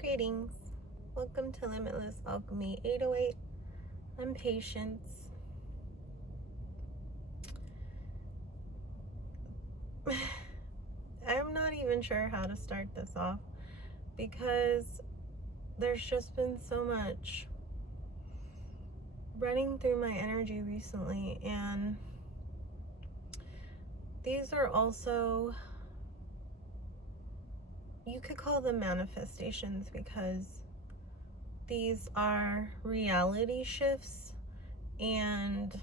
Greetings. Welcome to Limitless Alchemy 808. I'm Patience. I'm not even sure how to start this off because there's just been so much running through my energy recently, and these are also, you could call them manifestations, because these are reality shifts and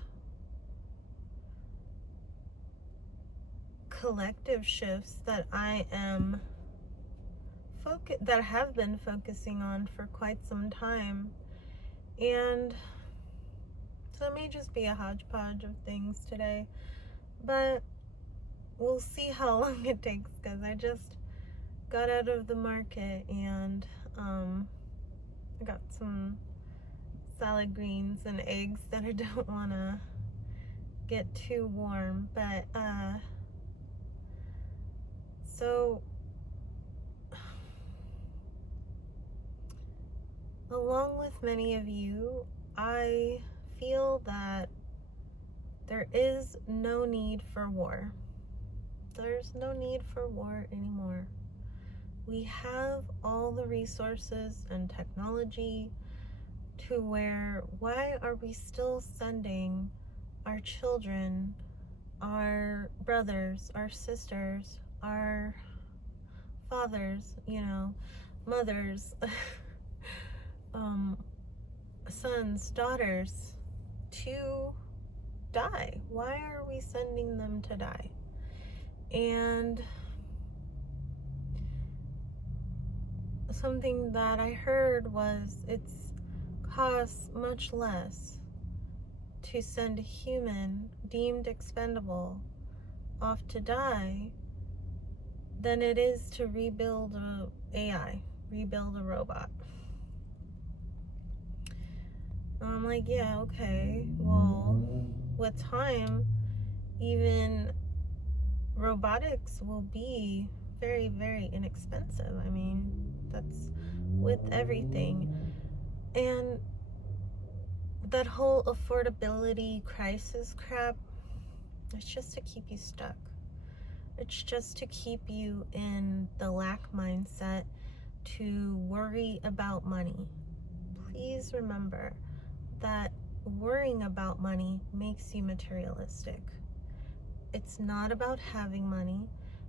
collective shifts that I am that have been focusing on for quite some time. And so it may just be a hodgepodge of things today, but we'll see how long it takes, because I just got out of the market and I got some salad greens and eggs that I don't want to get too warm. But so along with many of you, I feel that there is no need for war. There's no need for war anymore. We have all the resources and technology to where, why are we still sending our children, our brothers, our sisters, our fathers, mothers, sons, daughters to die? Why are we sending them to die? And something that I heard was it's costs much less to send a human deemed expendable off to die than it is to rebuild a AI, rebuild a robot. I'm like, yeah, okay, well, with time, even robotics will be very, very inexpensive. I mean, that's with everything. And that whole affordability crisis crap, it's just to keep you stuck. It's just to keep you in the lack mindset, to worry about money. Please remember that worrying about money makes you materialistic. It's not about having money.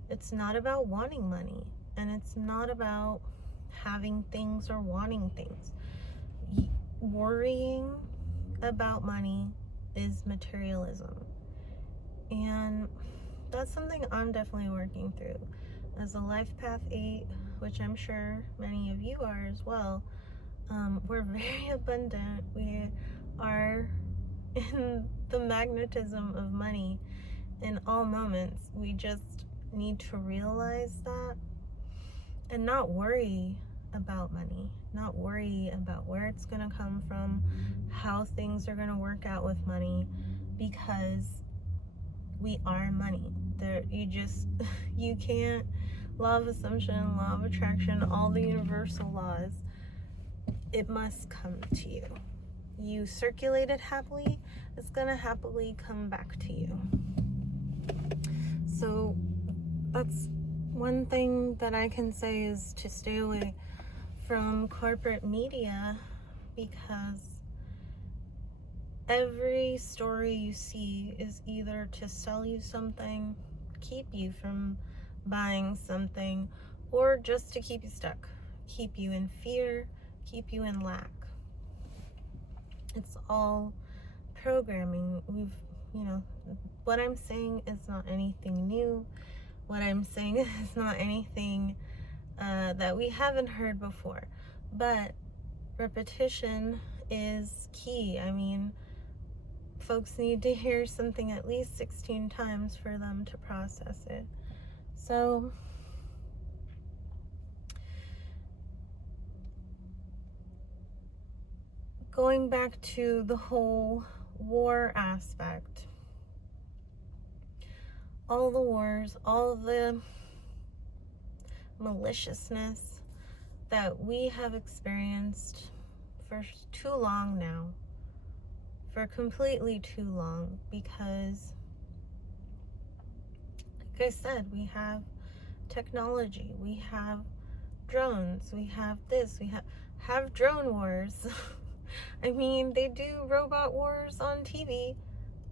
It's not about wanting money. And it's not about having things or wanting things. Worrying about money is materialism. And that's something I'm definitely working through. As a Life Path 8, which I'm sure many of you are as well, we're very abundant. We are in the magnetism of money in all moments. We just need to realize that and not worry about money, not worry about where it's going to come from, how things are going to work out with money, because we are money. You can't, law of assumption, law of attraction, all the universal laws, it must come to you. You circulate it happily, it's going to happily come back to you. So that's one thing that I can say, is to stay away from corporate media, because every story you see is either to sell you something, keep you from buying something, or just to keep you stuck, keep you in fear, keep you in lack. It's all programming. What I'm saying is not anything new. What I'm saying is not anything that we haven't heard before. But repetition is key. I mean, folks need to hear something at least 16 times for them to process it. So going back to the whole war aspect, all the wars, all the maliciousness, that we have experienced for too long now, for completely too long, because like I said, we have technology, we have drones, we have this, we have drone wars. I mean, they do robot wars on TV,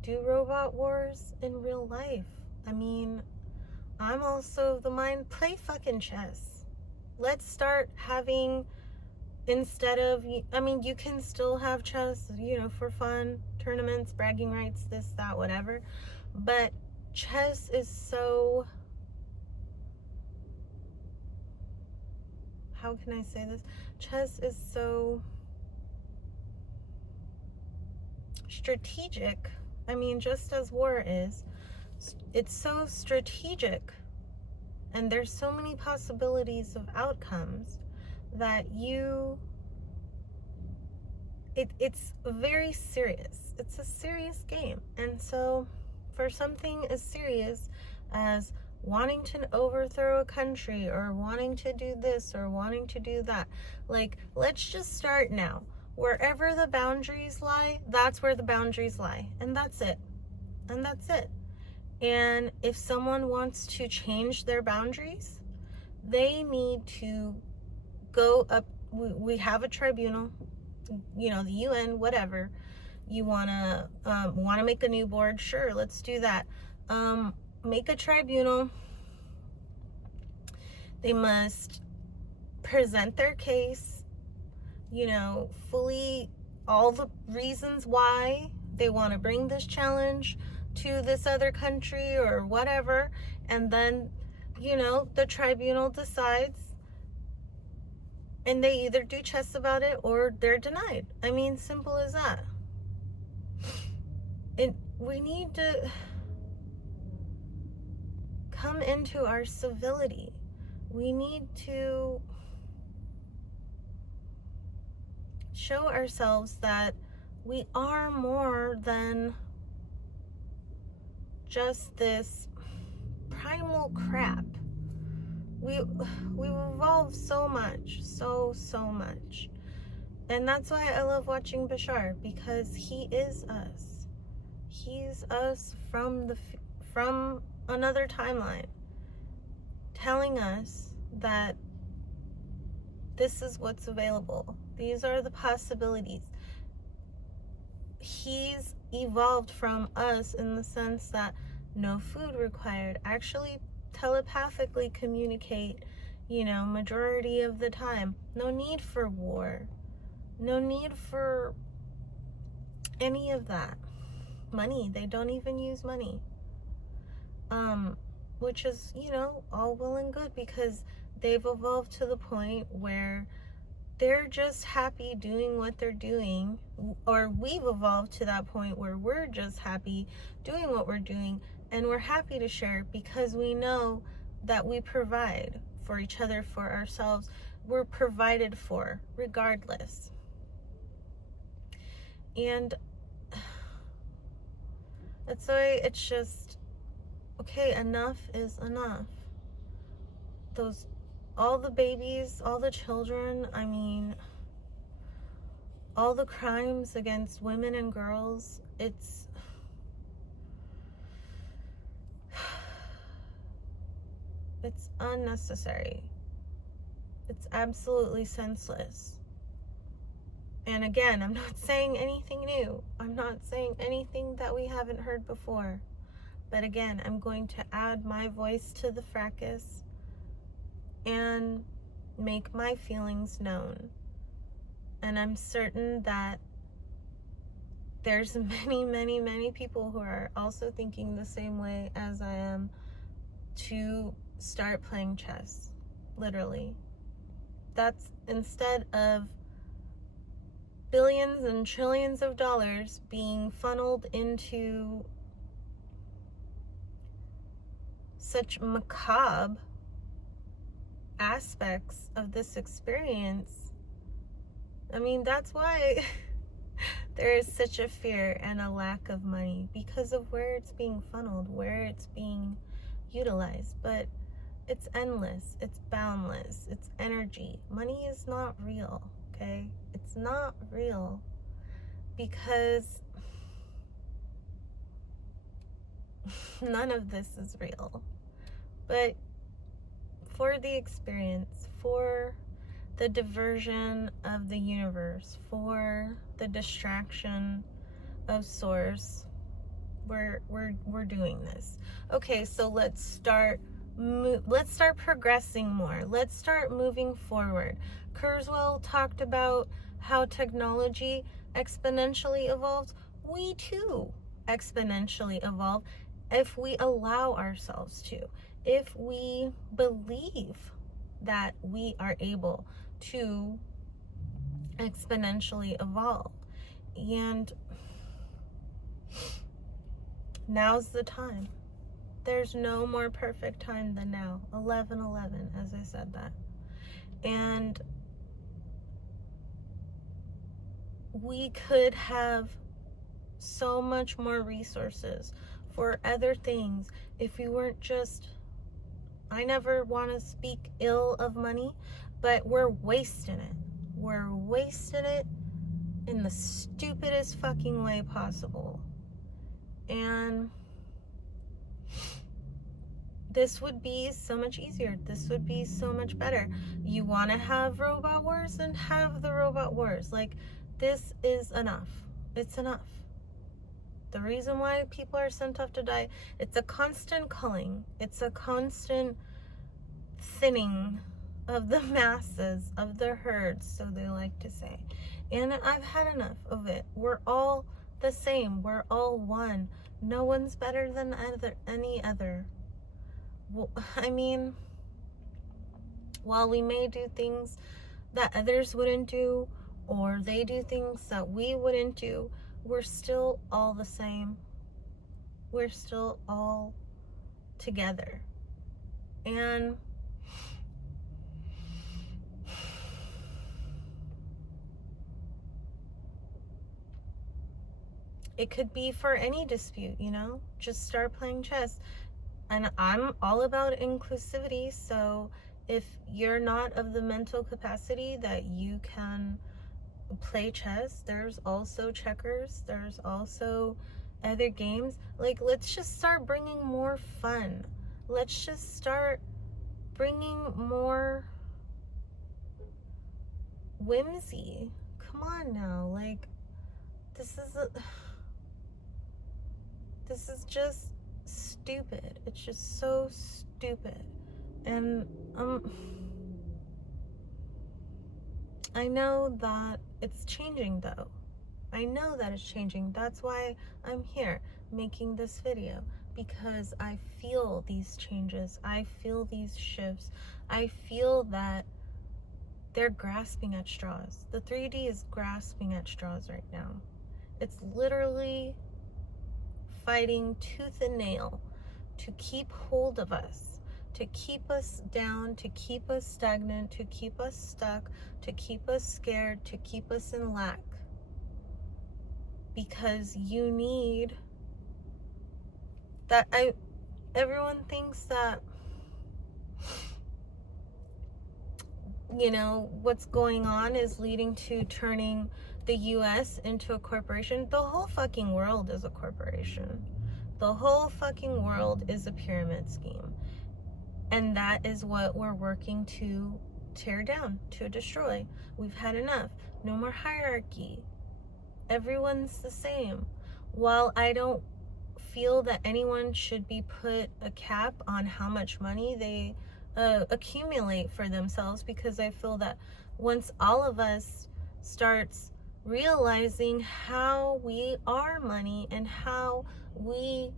do robot wars in real life. I mean, I'm also of the mind, play fucking chess. Let's start having, instead of, I mean, you can still have chess, you know, for fun, tournaments, bragging rights, this, that, whatever. But chess is so, how can I say this? Chess is so strategic. I mean, just as war is, it's so strategic, and there's so many possibilities of outcomes that it's very serious. It's a serious game. And so for something as serious as wanting to overthrow a country, or wanting to do this, or wanting to do that, like, let's just start now. Wherever the boundaries lie, that's where the boundaries lie. And that's it. And that's it. And if someone wants to change their boundaries, they need to go up. We have a tribunal, you know, the UN, whatever. You want to make a new board? Sure, let's do that. Make a tribunal. They must present their case, you know, fully, all the reasons why they want to bring this challenge to this other country or whatever. And then, you know, the tribunal decides, and they either do chess about it or they're denied. I mean, simple as that. We need to come into our civility. We need to show ourselves that we are more than just this primal crap. We've evolved so much, so much. And that's why I love watching Bashar, because he is us. He's us from another timeline, telling us that this is what's available. These are the possibilities. He's evolved from us in the sense that no food required, actually telepathically communicate, you know, majority of the time. No need for war. No need for any of that. Money, they don't even use money. Which is, you know, all well and good, because they've evolved to the point where they're just happy doing what they're doing, or we've evolved to that point where we're just happy doing what we're doing, and we're happy to share because we know that we provide for each other, for ourselves. We're provided for regardless. And that's why it's just, okay, enough is enough. All the babies, all the children, I mean, all the crimes against women and girls, it's unnecessary. It's absolutely senseless. And again, I'm not saying anything new. I'm not saying anything that we haven't heard before. But again, I'm going to add my voice to the fracas and make my feelings known. And I'm certain that there's many people who are also thinking the same way as I am, to start playing chess, literally. That's, instead of billions and trillions of dollars being funneled into such macabre aspects of this experience. I mean, that's why there is such a fear and a lack of money, because of where it's being funneled, where it's being utilized. But It's endless. It's boundless. It's energy. Money is not real, okay? It's not real because none of this is real. But for the experience, for the diversion of the universe, for the distraction of source, we're doing this. Okay, so let's start progressing more. Let's start moving forward. Kurzweil talked about how technology exponentially evolves. We too exponentially evolve if we allow ourselves to, if we believe that we are able to exponentially evolve. And now's the time. There's no more perfect time than now. 11/11, as I said that. And we could have so much more resources for other things if we weren't just, I never want to speak ill of money, but we're wasting it. We're wasting it in the stupidest fucking way possible. And this would be so much easier. This would be so much better. You want to have robot wars? Then have the robot wars. Like, this is enough. It's enough. The reason why people are sent off to die, it's a constant culling. It's a constant thinning of the masses, of the herds, so they like to say. And I've had enough of it. We're all the same. We're all one. No one's better than any other. Well, I mean, while we may do things that others wouldn't do, or they do things that we wouldn't do, we're still all the same. We're still all together. And it could be for any dispute, you know? Just start playing chess. And I'm all about inclusivity, so if you're not of the mental capacity that you can play chess, there's also checkers, there's also other games. Like, let's just start bringing more fun. Let's just start bringing more whimsy. Come on now, like, this is just stupid. It's just so stupid. And I know that it's changing though. I know that it's changing. That's why I'm here making this video, because I feel these changes. I feel these shifts. I feel that they're grasping at straws. The 3D is grasping at straws right now. It's literally fighting tooth and nail to keep hold of us, to keep us down, to keep us stagnant, to keep us stuck, to keep us scared, to keep us in lack. Because you need that. Everyone thinks that, you know, what's going on is leading to turning the US into a corporation. The whole fucking world is a corporation. The whole fucking world is a pyramid scheme. And that is what we're working to tear down, to destroy. We've had enough. No more hierarchy. Everyone's the same. While I don't feel that anyone should be put a cap on how much money they accumulate for themselves, because I feel that once all of us starts realizing how we are money and how we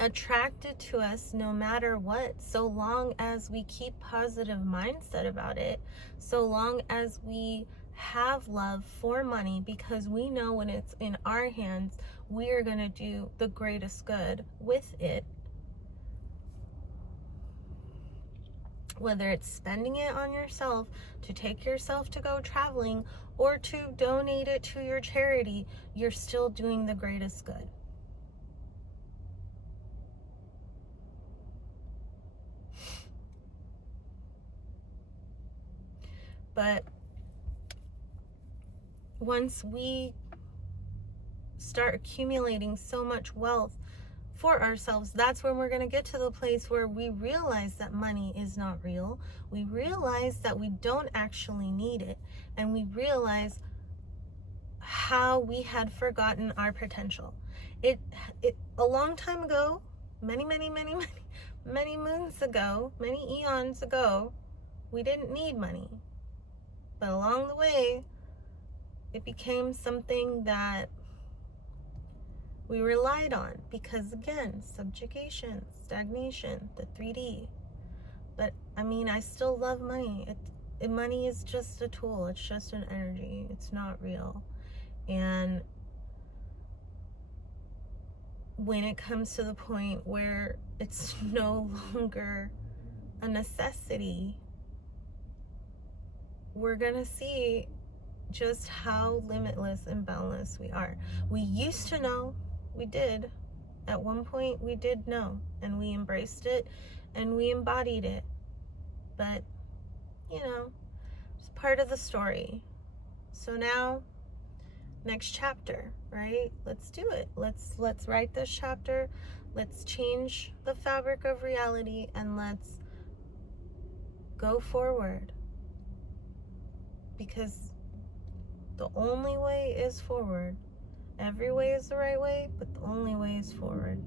attract it to us no matter what, so long as we keep positive mindset about it, so long as we have love for money, because we know when it's in our hands, we are going to do the greatest good with it. Whether it's spending it on yourself, to take yourself to go traveling, or to donate it to your charity, you're still doing the greatest good. But once we start accumulating so much wealth for ourselves, that's when we're going to get to the place where we realize that money is not real. We realize that we don't actually need it. And we realize how we had forgotten our potential. It a long time ago, many moons ago, many eons ago, we didn't need money. But along the way, it became something that we relied on because, again, subjugation, stagnation, the 3D. But I mean, I still love money. Money is just a tool. It's just an energy. It's not real. And when it comes to the point where it's no longer a necessity, we're gonna see just how limitless and boundless we are. We used to know, we did. At one point, we did know, and we embraced it, and we embodied it. But, you know, it's part of the story. So now, next chapter, right? Let's do it. Let's write this chapter. Let's change the fabric of reality, and let's go forward. Because the only way is forward. Every way is the right way, but the only way is forward.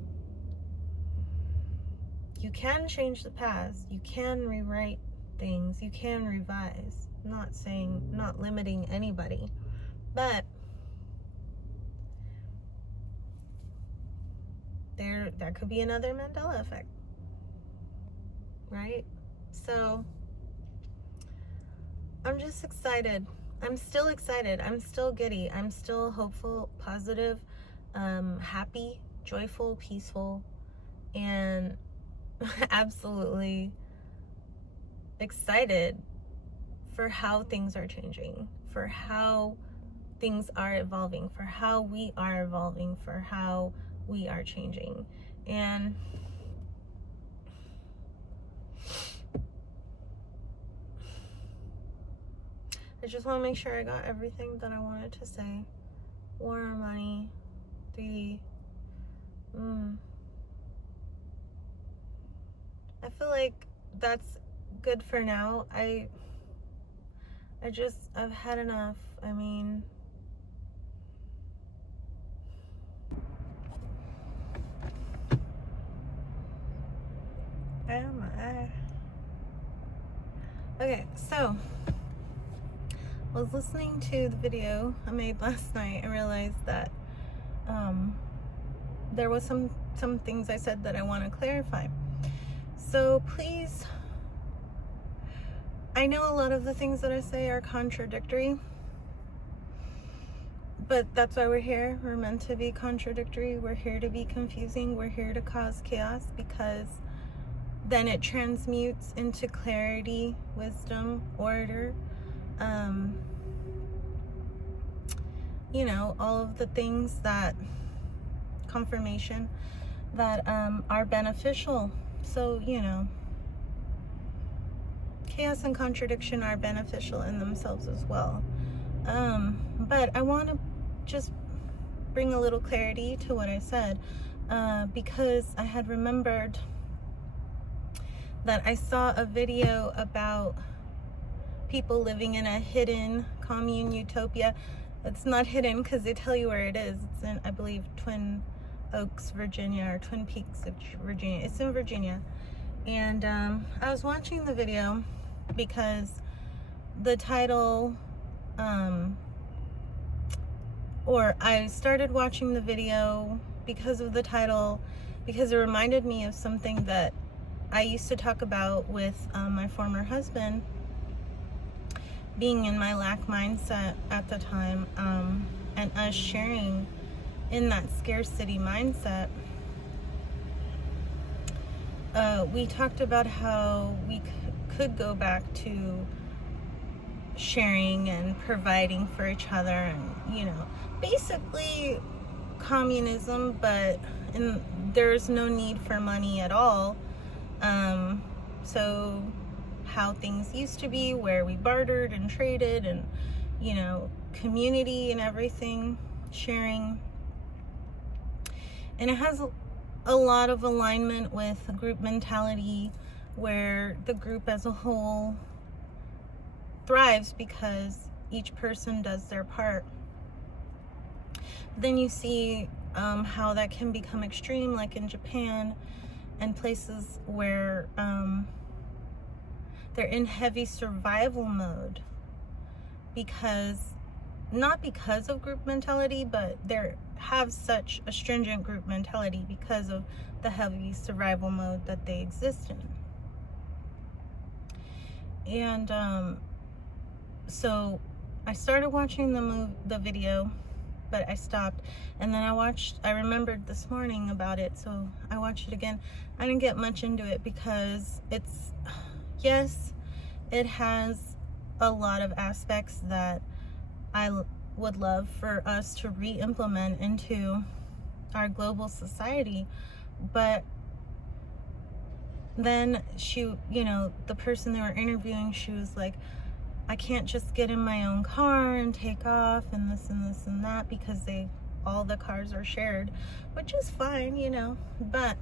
You can change the past. You can rewrite things. You can revise. Not limiting anybody. But that could be another Mandela effect. Right? So I'm just excited. I'm still excited. I'm still giddy. I'm still hopeful, positive, happy, joyful, peaceful, and absolutely excited for how things are changing, for how things are evolving, for how we are evolving, for how we are changing. And I just want to make sure I got everything that I wanted to say. War, money, 3D. I feel like that's good for now. I've had enough. I mean, okay, so I was listening to the video I made last night and realized that there was some things I said that I want to clarify. So please, I know a lot of the things that I say are contradictory, but that's why we're here. We're meant to be contradictory. We're here to be confusing. We're here to cause chaos, because then it transmutes into clarity, wisdom, order, you know, all of the things that, confirmation, that are beneficial. So, you know, chaos and contradiction are beneficial in themselves as well. But I want to just bring a little clarity to what I said, because I had remembered that I saw a video about people living in a hidden commune utopia. It's not hidden because they tell you where it is. It's in, I believe, Twin Oaks, Virginia, or Twin Peaks, Virginia. It's in Virginia. And I was watching the video because the title, or I started watching the video because of the title, because it reminded me of something that I used to talk about with my former husband, being in my lack mindset at the time, and us sharing in that scarcity mindset. We talked about how we could go back to sharing and providing for each other, and, you know, basically communism, but there's no need for money at all. So how things used to be, where we bartered and traded and, you know, community and everything, sharing. And it has a lot of alignment with group mentality, where the group as a whole thrives because each person does their part. Then you see how that can become extreme, like in Japan and places where they're in heavy survival mode not because of group mentality, but they have such a stringent group mentality because of the heavy survival mode that they exist in. And so I started watching the video, but I stopped, and then I remembered this morning about it, so I watched it again. I didn't get much into it because yes, it has a lot of aspects that I would love for us to re-implement into our global society, but then the person they were interviewing, she was like, I can't just get in my own car and take off and this and this and that, because all the cars are shared, which is fine, but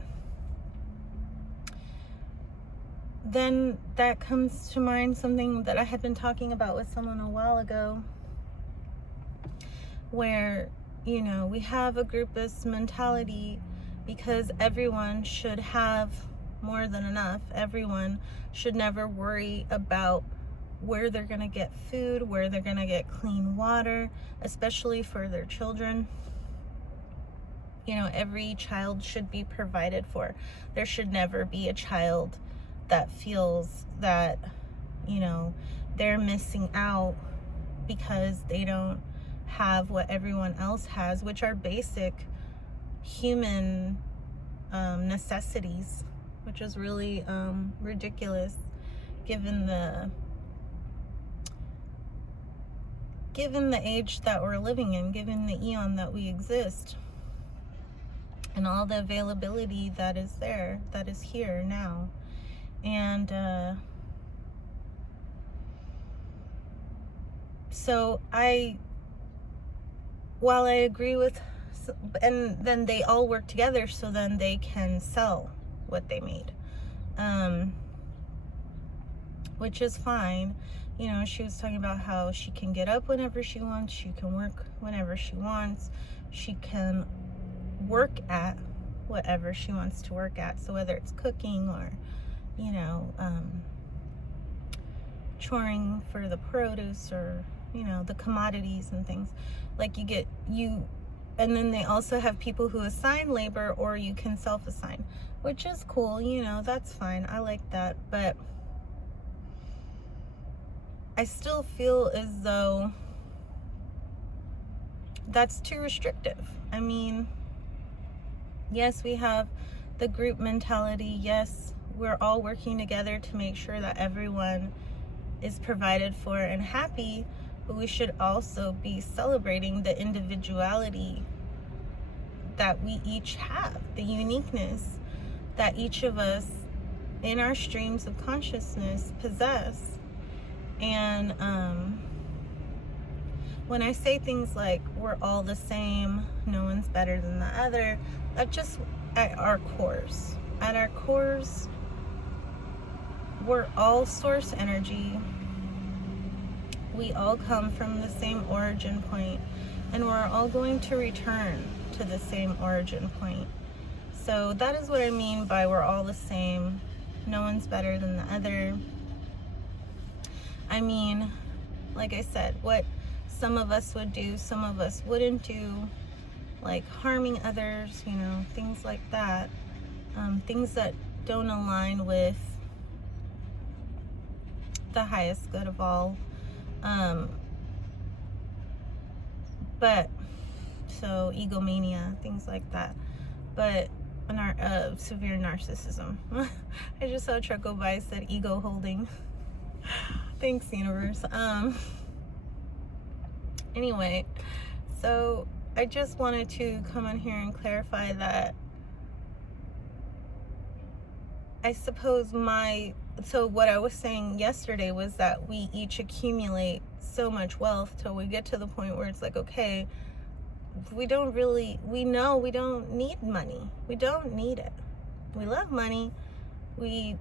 then that comes to mind something that I had been talking about with someone a while ago, where, we have a groupist mentality because everyone should have more than enough. Everyone should never worry about where they're going to get food, where they're going to get clean water, especially for their children. Every child should be provided for. There should never be a child that feels that, they're missing out because they don't have what everyone else has, which are basic human necessities, which is really ridiculous given the age that we're living in, given the eon that we exist, and all the availability that is there, that is here now. And so while I agree with, and then they all work together so then they can sell what they made, which is fine. She was talking about how she can get up whenever she wants, she can work whenever she wants, she can work at whatever she wants to work at. So whether it's cooking or, choring for the produce or, the commodities and things, like and then they also have people who assign labor, or you can self-assign, which is cool, that's fine. I like that, but I still feel as though that's too restrictive. I mean, yes, we have the group mentality. Yes, we're all working together to make sure that everyone is provided for and happy, but we should also be celebrating the individuality that we each have, the uniqueness that each of us in our streams of consciousness possess. And when I say things like we're all the same, no one's better than the other, that just at our cores, we're all source energy. We all come from the same origin point, and we're all going to return to the same origin point. So that is what I mean by we're all the same, no one's better than the other. I mean, like I said, what some of us would do, some of us wouldn't do, like harming others, things like that, things that don't align with the highest good of all. But so egomania, things like that, but severe narcissism. I just saw a truck go by, said ego holding. Thanks, universe. Anyway, so I just wanted to come on here and clarify that I suppose my so what I was saying yesterday was that we each accumulate so much wealth till we get to the point where it's like, okay, we know we don't need money. We don't need it. We love money. We,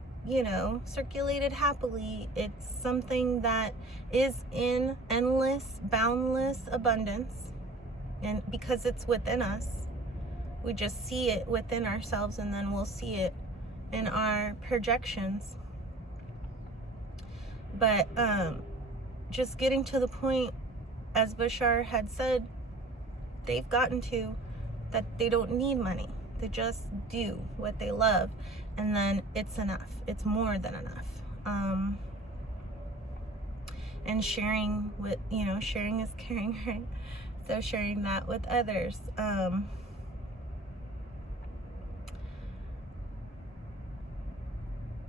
circulate it happily. It's something that is in endless, boundless abundance. And because it's within us, we just see it within ourselves, and then we'll see it in our projections. But just getting to the point, as Bashar had said, they've gotten to, that they don't need money. They just do what they love, and then it's enough. It's more than enough. And sharing with, sharing is caring, right? So sharing that with others.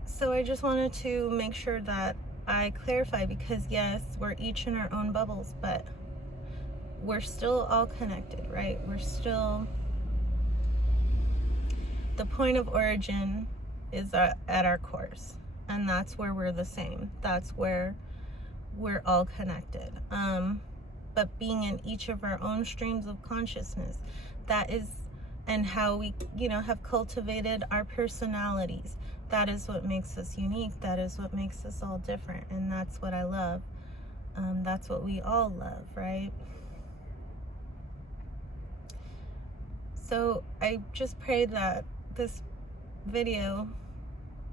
So I just wanted to make sure that I clarify, because yes, we're each in our own bubbles, but we're still all connected, right? We're still, the point of origin is at our cores, and that's where we're the same. That's where we're all connected. But being in each of our own streams of consciousness, that is, and how we, have cultivated our personalities. That is what makes us unique. That is what makes us all different. And that's what I love. That's what we all love, right? So I just pray that this video,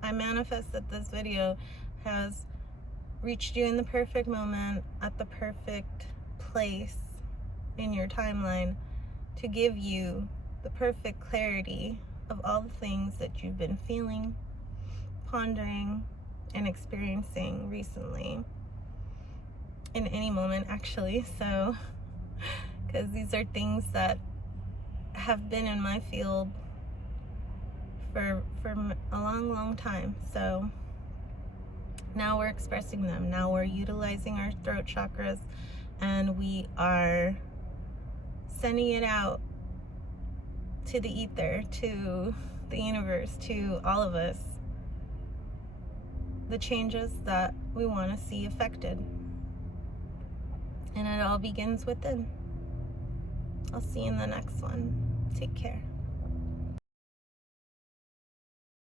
I manifest that this video has reached you in the perfect moment, at the perfect place in your timeline, to give you the perfect clarity of all the things that you've been feeling, pondering, and experiencing recently, in any moment actually. So, because these are things that have been in my field for a long time. So now we're expressing them. Now we're utilizing our throat chakras, and we are sending it out to the ether, to the universe, to all of us, the changes that we want to see affected. And it all begins within. I'll see you in the next one. Take care.